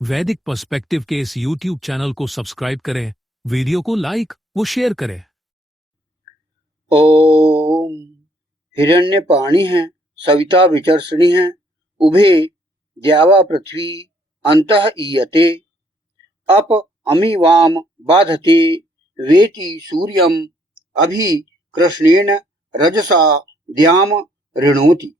वैदिक पर्सपेक्टिव के इस YouTube चैनल को सब्सक्राइब करें, वीडियो को लाइक व शेयर करें। ओम हिरण्यपाणि हैं सविता विचर्षणि हैं उभे द्यावा पृथ्वी अंतः ईयते अप अमिवाम बाधते वेति सूर्यम अभि कृष्णेन रजसा द्याम ऋणोति।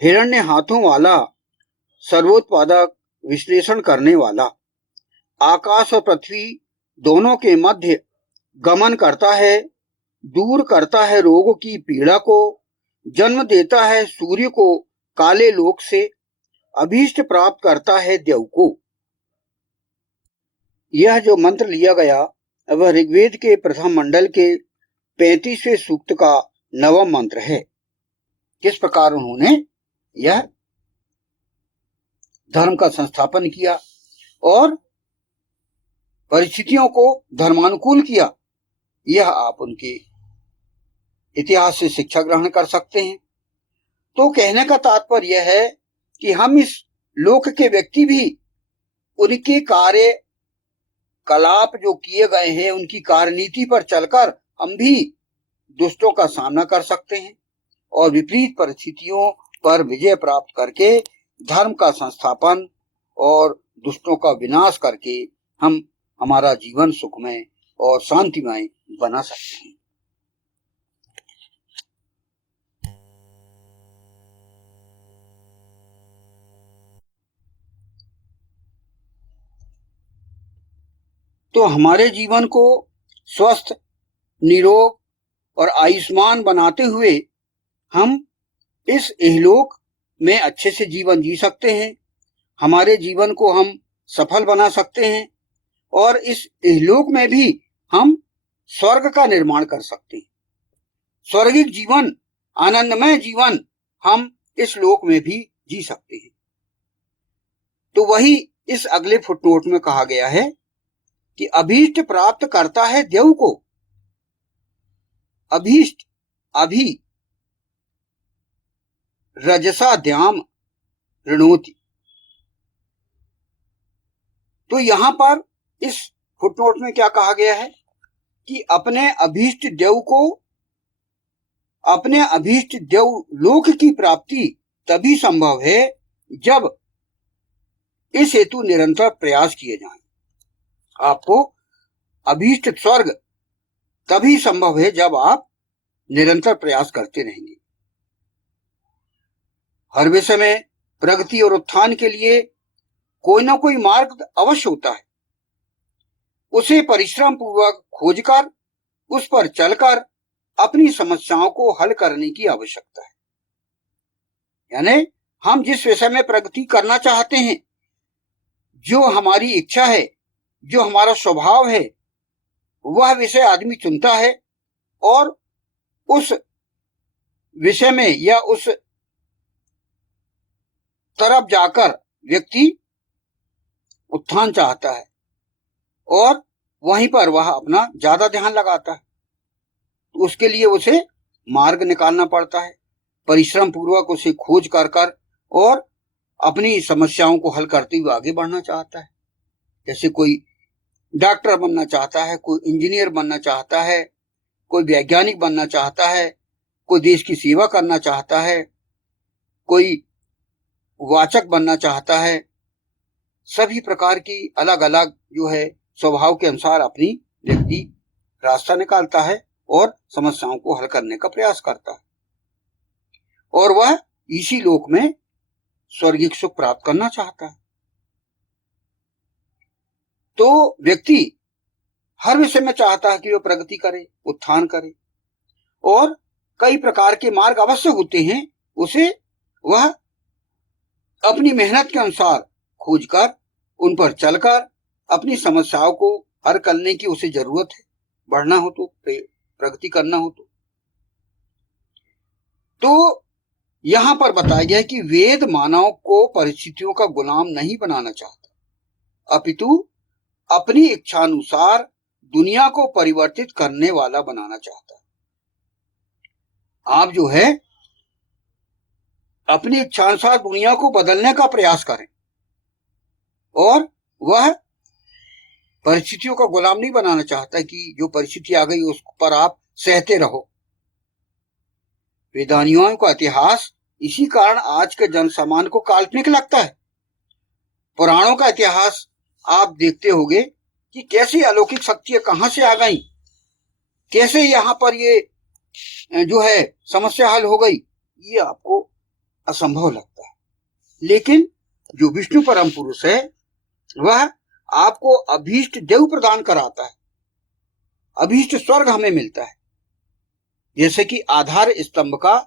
हिरण्य हाथों वाला, सर्वोत्पादक, विश्लेषण करने वाला, आकाश और पृथ्वी दोनों के मध्य गमन करता है, दूर करता है रोग की पीड़ा को, जन्म देता है सूर्य को काले लोक से, अभीष्ट प्राप्त करता है देव को। यह जो मंत्र लिया गया वह ऋग्वेद के प्रथम मंडल के 35वें सूक्त का 9वां मंत्र है। किस प्रकार उन्होंने यह धर्म का संस्थापन किया और परिस्थितियों को धर्मानुकूल किया, यह आप उनके इतिहास से शिक्षा ग्रहण कर सकते हैं। तो कहने का तात्पर्य यह है कि हम इस लोक के व्यक्ति भी उनके कार्य कलाप जो किए गए हैं, उनकी कार्यनीति पर चलकर हम भी दुष्टों का सामना कर सकते हैं और विपरीत परिस्थितियों पर विजय प्राप्त करके धर्म का संस्थापन और दुष्टों का विनाश करके हम हमारा जीवन सुखमय और शांतिमय बना सकते हैं। तो हमारे जीवन को स्वस्थ, निरोग और आयुष्मान बनाते हुए हम इस इहलोक में अच्छे से जीवन जी सकते हैं। हमारे जीवन को हम सफल बना सकते हैं और इस इहलोक में भी हम स्वर्ग का निर्माण कर सकते हैं। स्वर्गिक जीवन, आनंदमय जीवन हम इस लोक में भी जी सकते हैं। तो वही इस अगले फुटनोट में कहा गया है कि अभीष्ट प्राप्त करता है देव को। अभीष्ट, अभी, रजसा द्याम ऋणोति। तो यहां पर इस फुटनोट में क्या कहा गया है कि अपने अभीष्ट देव को, अपने अभीष्ट देव लोक की प्राप्ति तभी संभव है जब इस हेतु निरंतर प्रयास किए जाएं। आपको अभीष्ट स्वर्ग तभी संभव है जब आप निरंतर प्रयास करते रहेंगे। हर विषय में प्रगति और उत्थान के लिए कोई ना कोई मार्ग अवश्य होता है। उसे परिश्रम पूर्वक खोजकर उस पर चलकर अपनी समस्याओं को हल करने की आवश्यकता है। यानी हम जिस विषय में प्रगति करना चाहते हैं, जो हमारी इच्छा है, जो हमारा स्वभाव है, वह विषय आदमी चुनता है और उस विषय में या उस तरफ जाकर व्यक्ति उत्थान चाहता है और वहीं पर वह अपना ज्यादा ध्यान लगाता है। तो उसके लिए उसे मार्ग निकालना पड़ता है, परिश्रम पूर्वक उसे खोज कर और अपनी समस्याओं को हल करते हुए आगे बढ़ना चाहता है। जैसे कोई डॉक्टर बनना चाहता है, कोई इंजीनियर बनना चाहता है, कोई वैज्ञानिक बनना चाहता है, कोई देश की सेवा करना चाहता है, कोई वाचक बनना चाहता है। सभी प्रकार की अलग अलग जो है स्वभाव के अनुसार अपनी व्यक्ति रास्ता निकालता है और समस्याओं को हल करने का प्रयास करता है और वह इसी लोक में स्वर्गिक सुख प्राप्त करना चाहता है। तो व्यक्ति हर विषय में चाहता है कि वह प्रगति करे, उत्थान करे और कई प्रकार के मार्ग अवश्य होते हैं, उसे वह अपनी मेहनत के अनुसार खोजकर उन पर चलकर अपनी समस्याओं को हल करने की उसे जरूरत है। बढ़ना हो तो, प्रगति करना हो तो यहां पर बताया गया है कि वेद मानव को परिस्थितियों का गुलाम नहीं बनाना चाहता, अपितु अपनी इच्छानुसार दुनिया को परिवर्तित करने वाला बनाना चाहता है। आप जो है अपनी इच्छानुसार दुनिया को बदलने का प्रयास करें, और वह परिस्थितियों का गुलाम नहीं बनाना चाहता कि जो परिस्थिति आ गई उस पर आप सहते रहो। वेदांतियों का इतिहास इसी कारण आज के जनसामान्य को काल्पनिक लगता है। पुराणों का इतिहास आप देखते होंगे कि कैसी अलौकिक शक्तियां कहां से आ गई, कैसे यहाँ पर ये जो है समस्या हल हो गई, ये आपको असंभव लगता है। लेकिन जो विष्णु परम पुरुष है वह आपको अभीष्ट देव प्रदान कराता है, अभीष्ट स्वर्ग हमें मिलता है। जैसे कि आधार स्तंभ का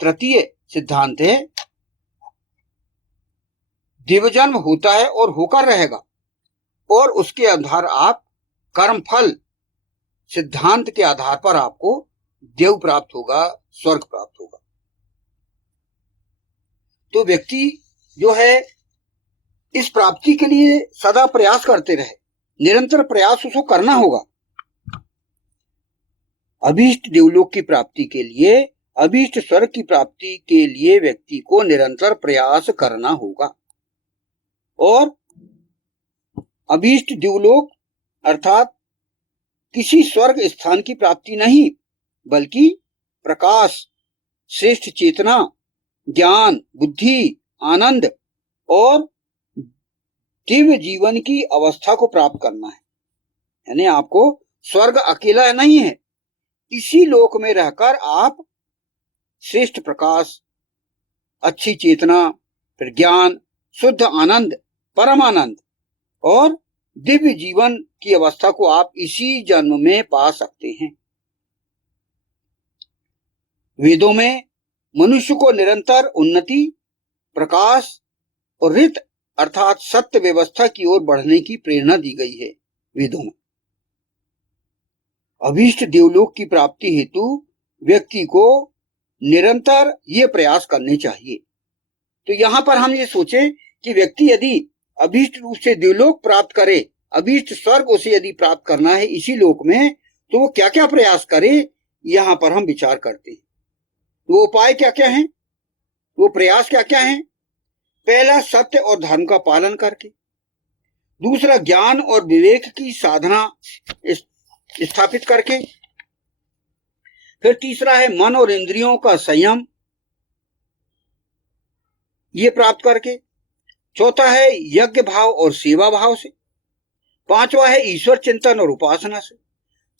तृतीय सिद्धांत है, देवजन्म होता है और होकर रहेगा, और उसके आधार आप कर्म फल सिद्धांत के आधार पर आपको देव प्राप्त होगा, स्वर्ग प्राप्त होगा। तो व्यक्ति जो है इस प्राप्ति के लिए सदा प्रयास करते रहे, निरंतर प्रयास उसको करना होगा। अभीष्ट देवलोक की प्राप्ति के लिए, अभीष्ट स्वर्ग की प्राप्ति के लिए व्यक्ति को निरंतर प्रयास करना होगा। और अभीष्ट देवलोक अर्थात किसी स्वर्ग स्थान की प्राप्ति नहीं, बल्कि प्रकाश, श्रेष्ठ चेतना, ज्ञान, बुद्धि, आनंद और दिव्य जीवन की अवस्था को प्राप्त करना है। यानी आपको स्वर्ग अकेला नहीं है, इसी लोक में रहकर आप श्रेष्ठ प्रकाश, अच्छी चेतना, फिर ज्ञान, शुद्ध आनंद, परम आनंद और दिव्य जीवन की अवस्था को आप इसी जन्म में पा सकते हैं। वेदों में मनुष्य को निरंतर उन्नति, प्रकाश और रित अर्थात सत्य व्यवस्था की ओर बढ़ने की प्रेरणा दी गई है। वेदों में अभीष्ट देवलोक की प्राप्ति हेतु व्यक्ति को निरंतर ये प्रयास करने चाहिए। तो यहां पर हम ये सोचें कि व्यक्ति यदि अभीष्ट रूप से देवलोक प्राप्त करे, अभीष्ट स्वर्ग उसे यदि प्राप्त करना है इसी लोक में, तो वो क्या क्या प्रयास करे, यहां पर हम विचार करते हैं। वो उपाय क्या क्या हैं, वो प्रयास क्या क्या हैं। पहला, सत्य और धर्म का पालन करके। दूसरा, ज्ञान और विवेक की साधना स्थापित करके। फिर तीसरा है मन और इंद्रियों का संयम, ये प्राप्त करके। चौथा है यज्ञ भाव और सेवा भाव से। पांचवा है ईश्वर चिंतन और उपासना से।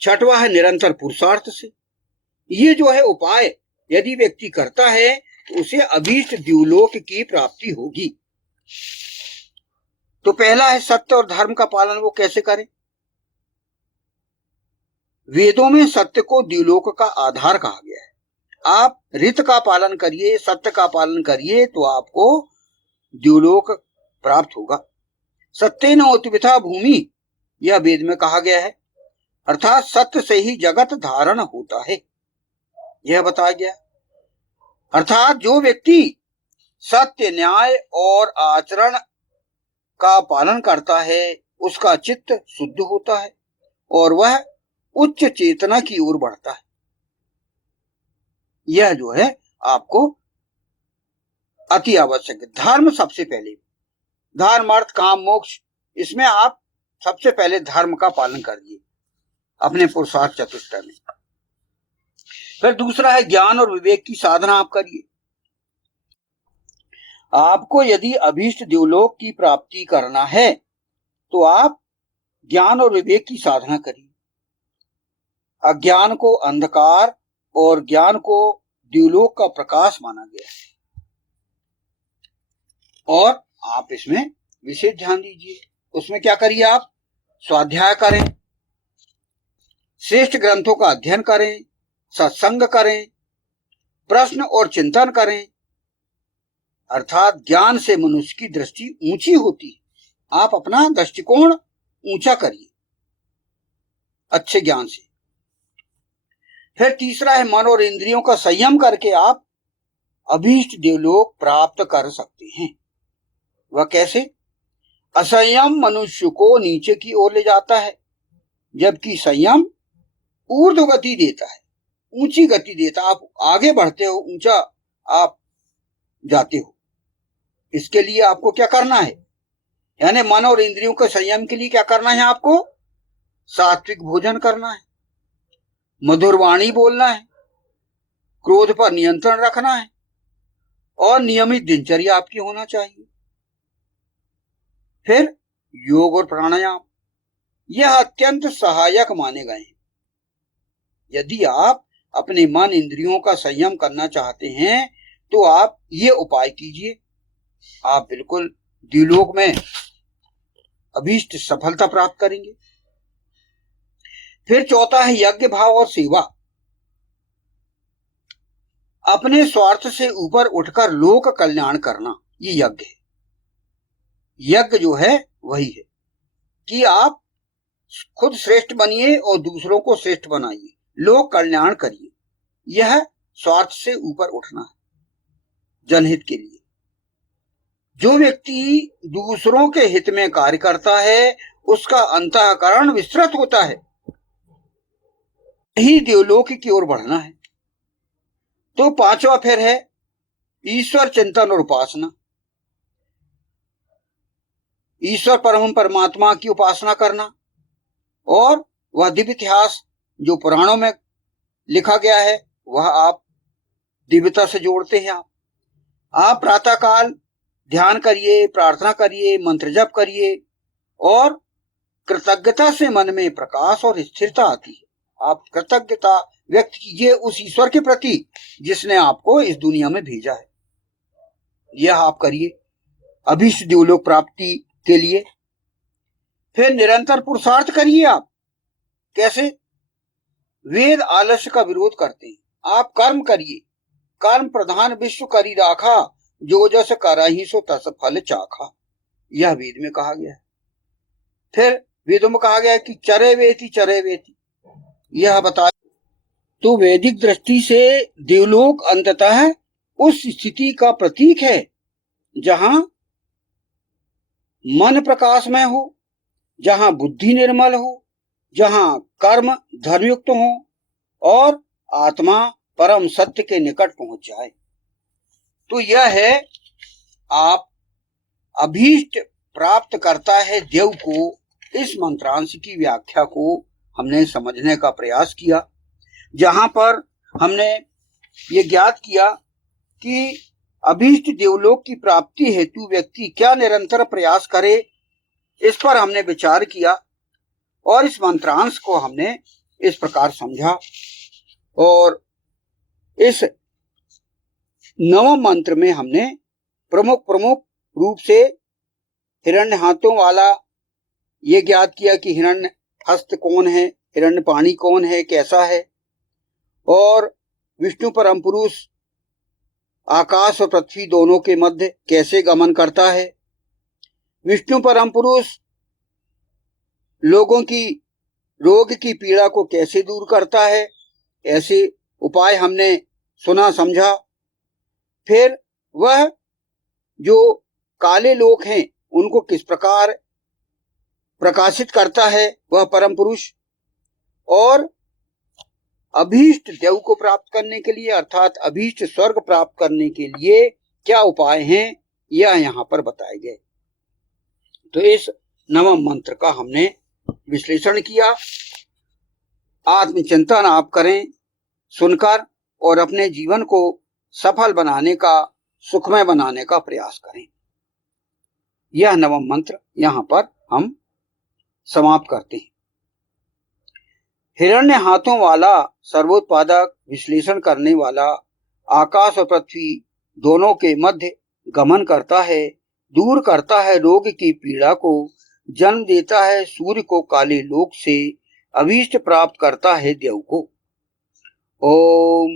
छठवां है निरंतर पुरुषार्थ से। ये जो है उपाय यदि व्यक्ति करता है तो उसे अभीष्ट द्युलोक की प्राप्ति होगी। तो पहला है सत्य और धर्म का पालन, वो कैसे करें। वेदों में सत्य को द्युलोक का आधार कहा गया है। आप रित का पालन करिए, सत्य का पालन करिए तो आपको द्युलोक प्राप्त होगा। सत्येन उत्थिता भूमि, यह वेद में कहा गया है, अर्थात सत्य से ही जगत धारण होता है, यह बताया गया। अर्थात जो व्यक्ति सत्य, न्याय और आचरण का पालन करता है उसका चित्त शुद्ध होता है और वह उच्च चेतना की ओर बढ़ता है। यह जो है आपको अति आवश्यक है। धर्म सबसे पहले, धर्म अर्थ काम मोक्ष, इसमें आप सबसे पहले धर्म का पालन करिए अपने पुरुषार्थ चतुष्टय में। फिर दूसरा है ज्ञान और विवेक की साधना आप करिए। आपको यदि अभीष्ट द्युलोक की प्राप्ति करना है तो आप ज्ञान और विवेक की साधना करिए। अज्ञान को अंधकार और ज्ञान को द्युलोक का प्रकाश माना गया है और आप इसमें विशेष ध्यान दीजिए। उसमें क्या करिए, आप स्वाध्याय करें, श्रेष्ठ ग्रंथों का अध्ययन करें, सत्संग करें, प्रश्न और चिंतन करें। अर्थात ज्ञान से मनुष्य की दृष्टि ऊंची होती है। आप अपना दृष्टिकोण ऊंचा करिए अच्छे ज्ञान से। फिर तीसरा है मन और इंद्रियों का संयम करके आप अभीष्ट देवलोक प्राप्त कर सकते हैं। वह कैसे। असंयम मनुष्य को नीचे की ओर ले जाता है, जबकि संयम ऊर्ध्व गति देता है, ऊंची गति देता है। आप आगे बढ़ते हो, ऊंचा आप जाते हो। इसके लिए आपको क्या करना है, यानी मन और इंद्रियों के संयम के लिए क्या करना है आपको? सात्विक भोजन करना है, मधुर वाणी बोलना है, क्रोध पर नियंत्रण रखना है और नियमित दिनचर्या आपकी होना चाहिए। फिर योग और प्राणायाम, यह अत्यंत सहायक माने गए हैं। यदि आप अपने मन इंद्रियों का संयम करना चाहते हैं तो आप ये उपाय कीजिए, आप बिल्कुल द्युलोक में अभीष्ट सफलता प्राप्त करेंगे। फिर चौथा है यज्ञ भाव और सेवा। अपने स्वार्थ से ऊपर उठकर लोक कल्याण करना, ये यज्ञ है। यज्ञ जो है वही है कि आप खुद श्रेष्ठ बनिए और दूसरों को श्रेष्ठ बनाइए, लोक कल्याण करिए। यह स्वार्थ से ऊपर उठना है, जनहित के लिए। जो व्यक्ति दूसरों के हित में कार्य करता है उसका अंतःकरण विस्तृत होता है। ही देवलोक की ओर बढ़ना है। तो पांचवा फिर है ईश्वर चिंतन और उपासना। ईश्वर परम परमात्मा की उपासना करना और वह दिव्य इतिहास जो पुराणों में लिखा गया है वह आप दिव्यता से जोड़ते हैं। आप प्रातः काल ध्यान करिए, प्रार्थना करिए, मंत्र जप करिए और कृतज्ञता से मन में प्रकाश और स्थिरता आती है। आप कृतज्ञता व्यक्त कीजिए उस ईश्वर के प्रति जिसने आपको इस दुनिया में भेजा है। यह आप करिए अभीष्ट देवलोक प्राप्ति के लिए। फिर निरंतर पुरुषार्थ करिए। आप कैसे? वेद आलस्य का विरोध करते हैं, आप कर्म करिए। कर्म प्रधान विश्व करी राखा, जो जस करहि सो तस फल चाखा, यह वेद में कहा गया है। फिर वेदों में कहा गया है कि चरे वेति, यह बता। तो वैदिक दृष्टि से देवलोक अंततः उस स्थिति का प्रतीक है जहां मन प्रकाशमय हो, जहां बुद्धि निर्मल हो, जहां कर्म धर्मयुक्त हो और आत्मा परम सत्य के निकट पहुंच जाए। तो यह है आप अभीष्ट प्राप्त करता है देव को। इस मंत्रांश की व्याख्या को हमने समझने का प्रयास किया, जहां पर हमने ये ज्ञात किया कि अभीष्ट देवलोक की प्राप्ति हेतु व्यक्ति क्या निरंतर प्रयास करे, इस पर हमने विचार किया और इस मंत्रांश को हमने इस प्रकार समझा। और इस नवम मंत्र में हमने प्रमुख रूप से हिरण्य हाथों वाला ये ज्ञात किया कि हिरण्य हस्त कौन है, हिरण्य पाणी कौन है, कैसा है, और विष्णु परम पुरुष आकाश और पृथ्वी दोनों के मध्य कैसे गमन करता है। विष्णु परम पुरुष लोगों की रोग की पीड़ा को कैसे दूर करता है, ऐसे उपाय हमने सुना समझा। फिर वह जो काले लोग हैं उनको किस प्रकार प्रकाशित करता है वह परम पुरुष, और अभीष्ट देव को प्राप्त करने के लिए अर्थात अभीष्ट स्वर्ग प्राप्त करने के लिए क्या उपाय हैं, यह यहाँ पर बताए गए। तो इस नवम मंत्र का हमने विश्लेषण किया। आत्मचिंतन आप करें सुनकर और अपने जीवन को सफल बनाने का, सुखमय बनाने का प्रयास करें। यह नवम मंत्र यहाँ पर हम समाप्त करते हैं। हिरण्य हाथों वाला, सर्वोत्पादक, विश्लेषण करने वाला, आकाश और पृथ्वी दोनों के मध्य गमन करता है, दूर करता है रोग की पीड़ा को, जन्म देता है सूर्य को काले लोक से, अभीष्ट प्राप्त करता है देव को। ओम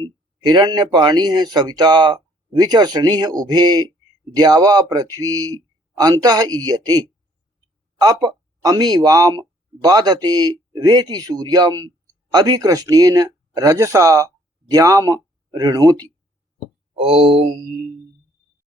हिरण्य पाणी है सविता, विचर्षणी है उभे, द्यावा पृथ्वी अंतः ईयते, अप अमी वाम बाधते वेति सूर्यम, अभिकृष्णेन रजसा द्याम ऋणोति। ओम।